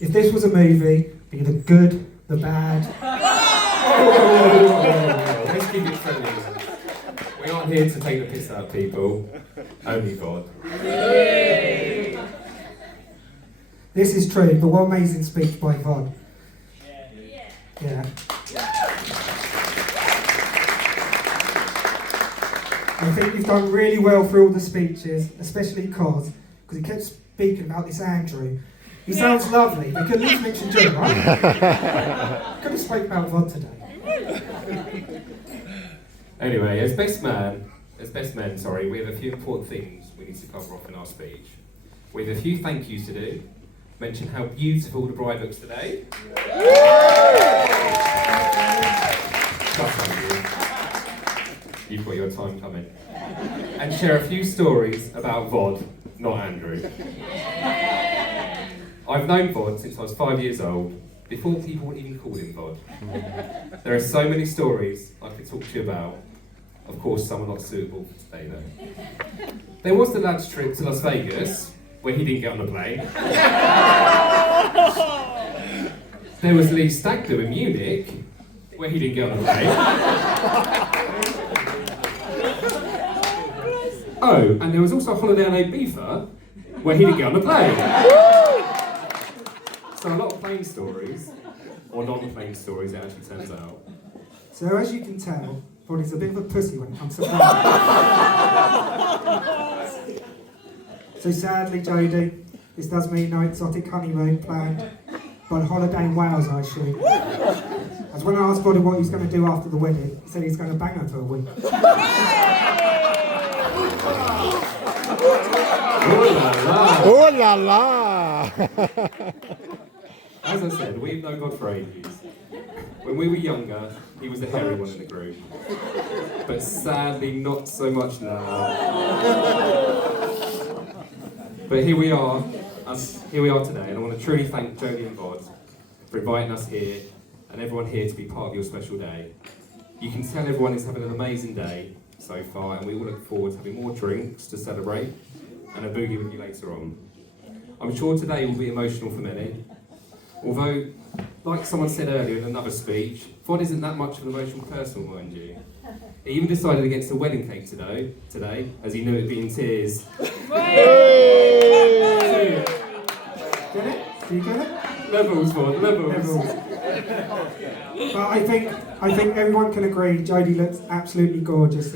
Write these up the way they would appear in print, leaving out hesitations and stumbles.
If this was a movie, be the good, the bad. Let's keep it friendly. We aren't here to take the piss out of people. Only God. This is true, but what amazing speech by Vod. Yeah. I think you've done really well through all the speeches, especially Cos, because he kept speaking about this Andrew. He sounds lovely. We could at least mention Jim, right? Could have spoke about Vod today. Anyway, as best men, we have a few important things we need to cover off in our speech. We have a few thank yous to do. Mention how beautiful the bride looks today. You've got your time coming. And share a few stories about Vod, not Andrew. I've known Vod since I was 5 years old, before people even called him Vod. There are so many stories I could talk to you about. Of course, some are not suitable for today though. There was the lad's trip to Las Vegas, where he didn't get on the plane. There was Lee's stag do in Munich, where he didn't get on the plane. Oh, and there was also a holiday on Ibiza, where he didn't get on the plane. So a lot of plane stories, or non-plane stories, it actually turns out. So as you can tell, Vod is a bit of a pussy when it comes to flying. So sadly, Jodee, this does mean no exotic honeymoon planned, but a holiday in Wales, I assume. As when I asked Vod what he was going to do after the wedding, he said he's going to bang her for a week. Oh la la! As I said, we've known God for ages. When we were younger, he was the hairy one in the group. But sadly, not so much now. But here we are today, and I want to truly thank Jodee and Vod for inviting us here, and everyone here to be part of your special day. You can tell everyone is having an amazing day so far, and we all look forward to having more drinks to celebrate, and a boogie with you later on. I'm sure today will be emotional for many. Although, like someone said earlier in another speech, Vod isn't that much of an emotional person, mind you. He even decided against a wedding cake today, as he knew it'd be in tears. Get it? Do you get it? Levels, Vod, levels. But I think everyone can agree Jodee looks absolutely gorgeous.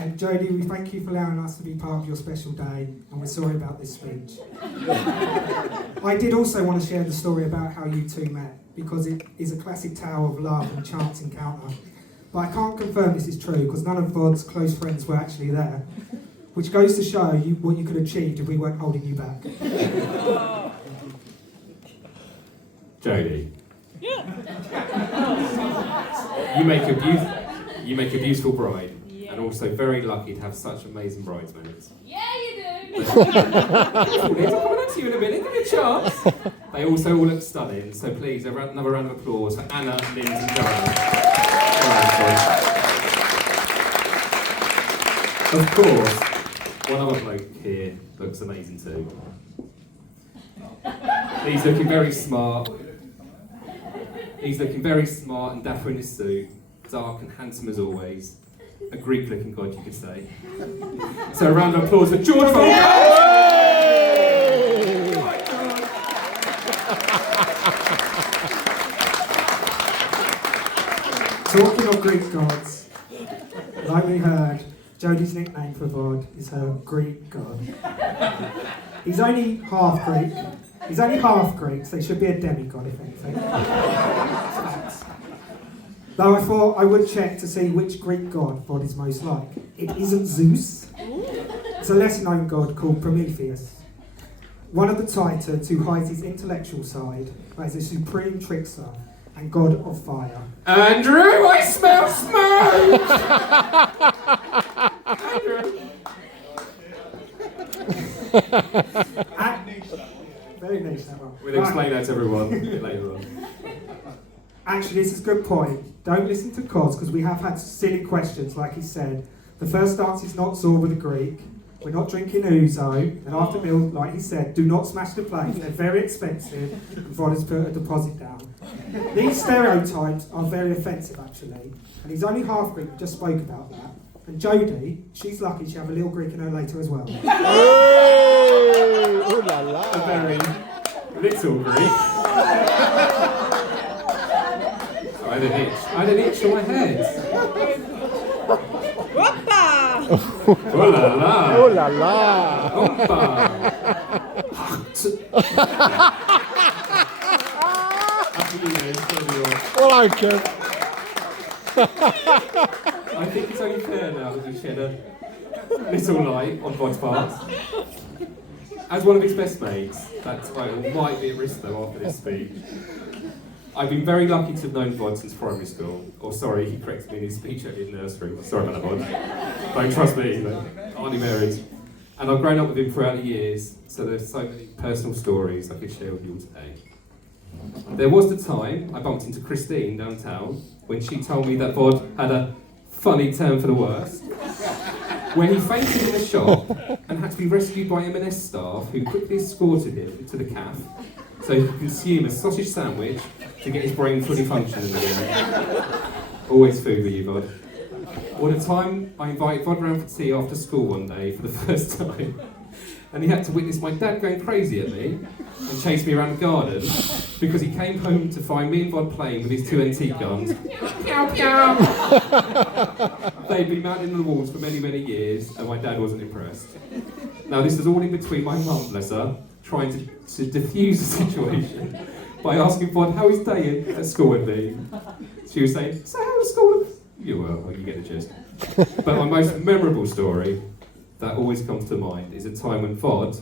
And Jodee, we thank you for allowing us to be part of your special day, and we're sorry about this speech. I did also want to share the story about how you two met, because it is a classic tale of love and chance encounter. But I can't confirm this is true, because none of Vod's close friends were actually there, which goes to show you what you could achieve if we weren't holding you back. Jodee. Yeah. You make a beautiful bride. And also very lucky to have such amazing bridesmaids. Yeah, you do! I'll come back to you in a minute, give me a chance. They also all look stunning, so please, another round of applause for Anna, Lindsay, and Joanna. Of course, one other bloke here looks amazing too. He's looking very smart. He's looking very smart and dapper in his suit, dark and handsome as always. A Greek-looking god, you could say. So a round of applause for George Vod! Talking of Greek gods, like we heard, Jodee's nickname for Vod is her Greek god. He's only half Greek. So he should be a demigod, if anything. Though I thought I would check to see which Greek god Vod is most like. It isn't Zeus. It's a lesser known god called Prometheus. One of the Titans who hides his intellectual side, but is a supreme trickster and god of fire. Andrew, I smell smoke! Andrew! Very nice, that one. We'll explain that to everyone a bit later on. Actually, this is a good point. Don't listen to Cos, because we have had silly questions, like he said. The first dance is not Zorba the Greek. We're not drinking ouzo. And after meal, like he said, do not smash the plates. They're very expensive. And Vod has put a deposit down. These stereotypes are very offensive, actually. And he's only half Greek. We just spoke about that. And Jodee, she's lucky she have a little Greek in her later as well. Hey! Oh la la! A very little Greek. I had an itch on my head. Whoppa! Oh la la! Oh la la! Hoppa! Well, I can. I think it's only fair now that we shed a little light on Vod's part. As one of his best mates, that title might be at risk though after this speech. I've been very lucky to have known Vod since primary school. Or sorry, he corrected me in his speech earlier in nursery. Sorry about that, Vod. Don't trust me, Auntie Mary's. And I've grown up with him throughout the years, so there's so many personal stories I could share with you all today. There was the time I bumped into Christine downtown when she told me that Vod had a funny turn for the worst. When he fainted in a shop and had to be rescued by M&S staff who quickly escorted him to the cafe so he could consume a sausage sandwich to get his brain fully functioning again. Always food with you, Vod. Or the time I invited Vod round for tea after school one day for the first time, and he had to witness my dad going crazy at me and chase me around the garden because he came home to find me and Vod playing with his two antique guns. Pew, pew. They'd been mounted on the walls for many, many years, and my dad wasn't impressed. Now, this was all in between my mum, bless her, trying to diffuse the situation by asking Vod how his day at school had been. She was saying, so how was school? You well, you get the gist. But my most memorable story that always comes to mind is a time when Vod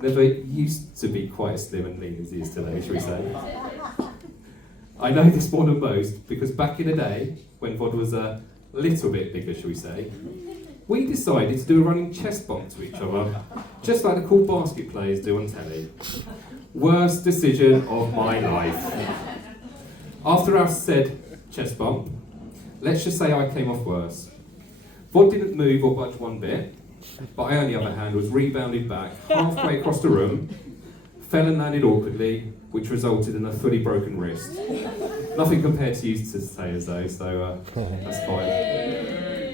never used to be quite as slim and lean as he is today, shall we say. I know this more than most because back in the day, when Vod was a little bit bigger, shall we say, we decided to do a running chest bump to each other, just like the cool basket players do on telly. Worst decision of my life. After our said chest bump, let's just say I came off worse. Vod didn't move or budge one bit, but I, on the other hand, was rebounded back halfway across the room, fell and landed awkwardly, which resulted in a fully broken wrist. Nothing compared to you to say though, so that's fine.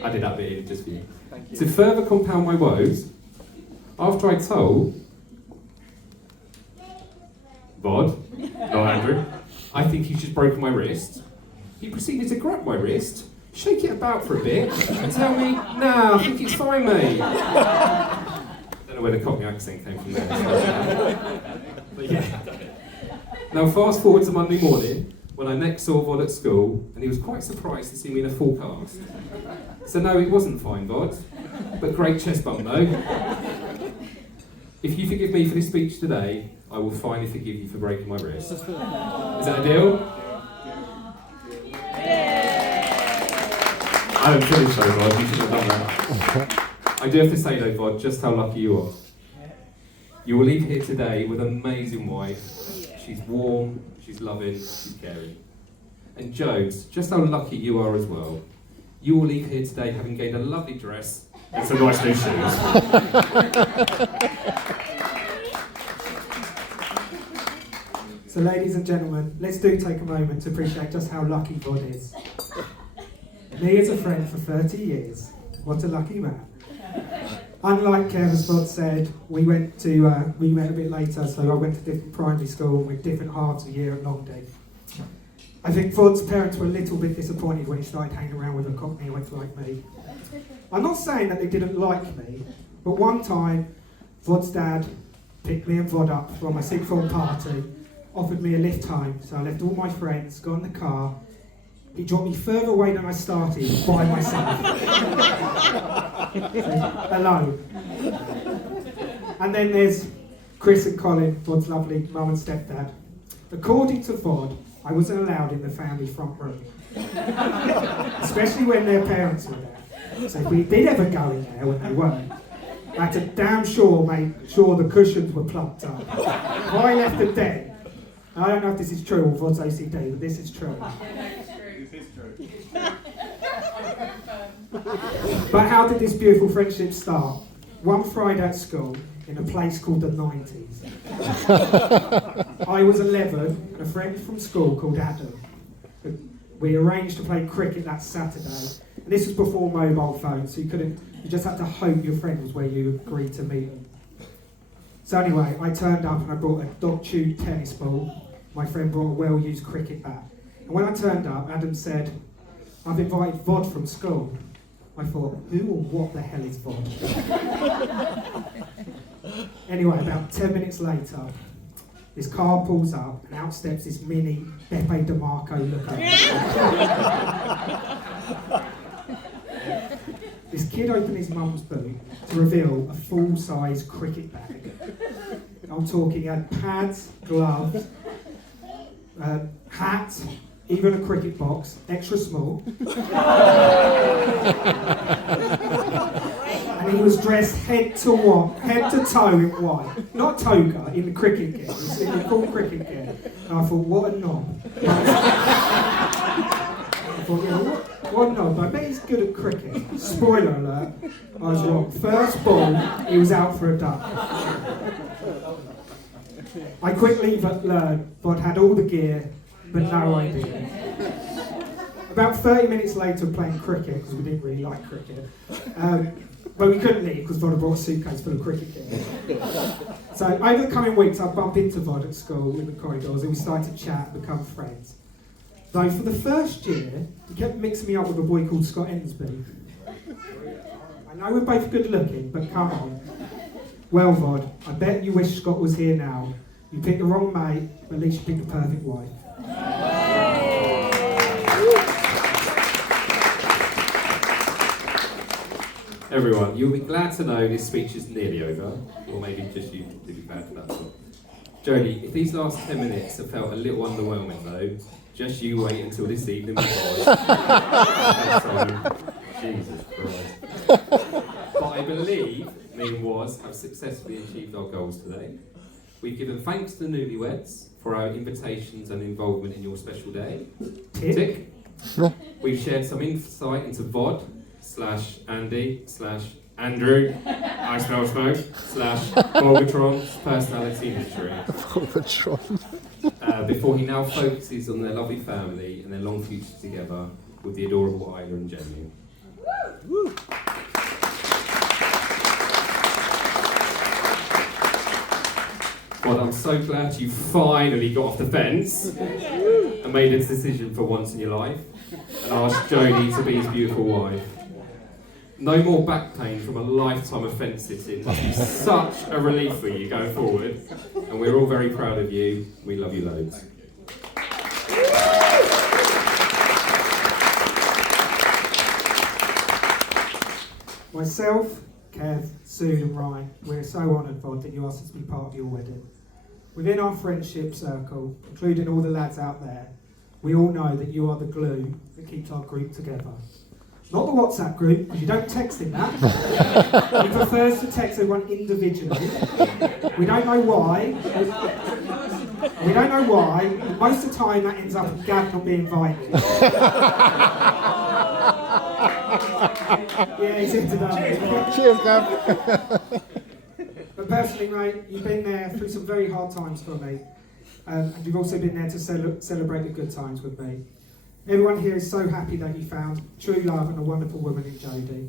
I did that bit in just for you. To further compound my woes, after I told Vod, not Andrew, I think he's just broken my wrist, he proceeded to grab my wrist, shake it about for a bit, and tell me, nah, I think it's fine, mate. Don't know where the Cockney accent came from there. But yeah. Now fast forward to Monday morning, when I next saw Vod at school, and he was quite surprised to see me in a full cast. So no, it wasn't fine, Vod, but great chest bump though. If you forgive me for this speech today, I will finally forgive you for breaking my wrist. Is that a deal? I haven't finished though, Vod, you shouldn't have done that. I do have to say though, Vod, just how lucky you are. You will leave here today with an amazing wife. She's warm, she's loving, she's caring. And Jodes, just how lucky you are as well. You will leave here today having gained a lovely dress and some nice new shoes. So ladies and gentlemen, let's do take a moment to appreciate just how lucky Vod is. Me as a friend for 30 years, what a lucky man. Unlike Kev, as Vod said, we met a bit later, so I went to different primary school with different halves a year at Longdean. I think Vod's parents were a little bit disappointed when he started hanging around with a Cockney who went like me. I'm not saying that they didn't like me, but one time, Vod's dad picked me and Vod up from my sixth form party, offered me a lift home, so I left all my friends, got in the car. He dropped me further away than I started, by myself. Alone. And then there's Chris and Colin, Vod's lovely mum and stepdad. According to Vod, I wasn't allowed in the family front room. Especially when their parents were there. So if we did ever go in there when they weren't, I had to damn sure make sure the cushions were plucked up. If I left them dead, I don't know if this is true or Vod's OCD, but this is true. This is true. But how did this beautiful friendship start? One Friday at school, in a place called the 90s. I was 11, and a friend from school called Adam. We arranged to play cricket that Saturday. And this was before mobile phones, so you just had to hope your friend was where you agreed to meet them. So anyway, I turned up and I brought a dog-chewed tennis ball. My friend brought a well-used cricket bat. And when I turned up, Adam said, "I've invited Vod from school." I thought, who or what the hell is Vod? Anyway, about 10 minutes later, this car pulls up and out steps this mini Beppe DeMarco looker. This kid opened his mum's boot to reveal a full-size cricket bag. I'm talking, he had pads, gloves, hat, even a cricket box, extra small. And he was dressed head to toe in white. Not toga, in the cricket gear. He was in the full cricket gear. And I thought, what a knob. I thought, yeah, what a knob. I bet he's good at cricket. Spoiler alert, I was wrong. First ball, he was out for a duck. I quickly learned Vod had all the gear, but no idea. About 30 minutes later playing cricket, because we didn't really like cricket, but we couldn't leave because Vod had brought a suitcase full of cricket gear. So over the coming weeks I'd bump into Vod at school in the corridors and we started to chat and become friends. Though for the first year, he kept mixing me up with a boy called Scott Ensby. I know we're both good looking, but come on. Well Vod, I bet you wish Scott was here now. You picked the wrong mate, but at least you picked the perfect wife. Everyone, you'll be glad to know this speech is nearly over, or maybe just you to be glad for that one. Jodie, if these last 10 minutes have felt a little underwhelming though, just you wait until this evening because... Jesus Christ. But I believe me and Waz have successfully achieved our goals today. We've given thanks to the newlyweds for our invitations and involvement in your special day. Tick. We've shared some insight into Vod/Andy/Andrew, I smell smoke, /Volgatron's personality mystery. Volgatron. Before he now focuses on their lovely family and their long future together with the adorable Isla and Jamie. Woo. Well, I'm so glad you finally got off the fence and made a decision for once in your life and asked Jodie to be his beautiful wife. No more back pain from a lifetime of fence sitting must be such a relief for you going forward, and we're all very proud of you. We love you loads. Myself, Kev, Sue and Ryan, we're so honoured, Vod, that you asked us to be part of your wedding. Within our friendship circle, including all the lads out there, we all know that you are the glue that keeps our group together. Not the WhatsApp group, because you don't text in that. He prefers to text everyone individually. We don't know why. But most of the time that ends up with Gav not being invited. Yeah, he's here today. Cheers, Gav. But personally, mate, you've been there through some very hard times for me. And you've also been there to celebrate the good times with me. Everyone here is so happy that you found true love and a wonderful woman in Jodie.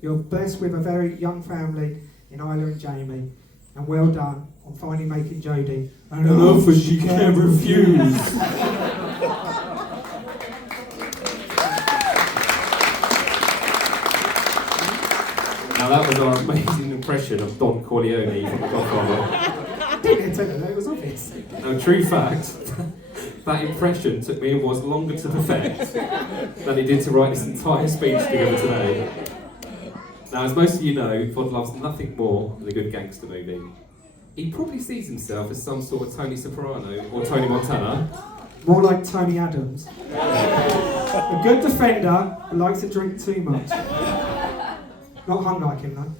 You're blessed with a very young family in Isla and Jamie. And well done on finally making Jodie an offer she can't refuse. Now that was our amazing impression of Don Corleone from The Godfather. I didn't tell her that, it was obvious. Now, true fact, that impression took me and was longer to perfect than it did to write this entire speech together today. Now, as most of you know, Vod loves nothing more than a good gangster movie. He probably sees himself as some sort of Tony Soprano or Tony Montana. More like Tony Adams. A good defender who likes to drink too much. Not hung like him though.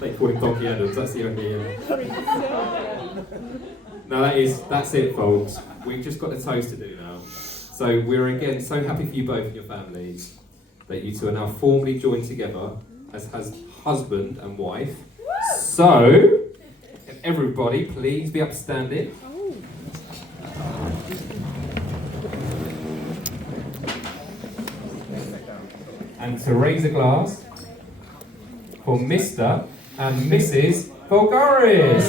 They call him Donkey Adams, that's the only... Now that's it folks. We've just got a toast to do now. So we're again so happy for you both and your families. that you two are now formally joined together as husband and wife. So, can everybody please be upstanding? And to raise a glass for Mr. and Mrs. Bulgaris.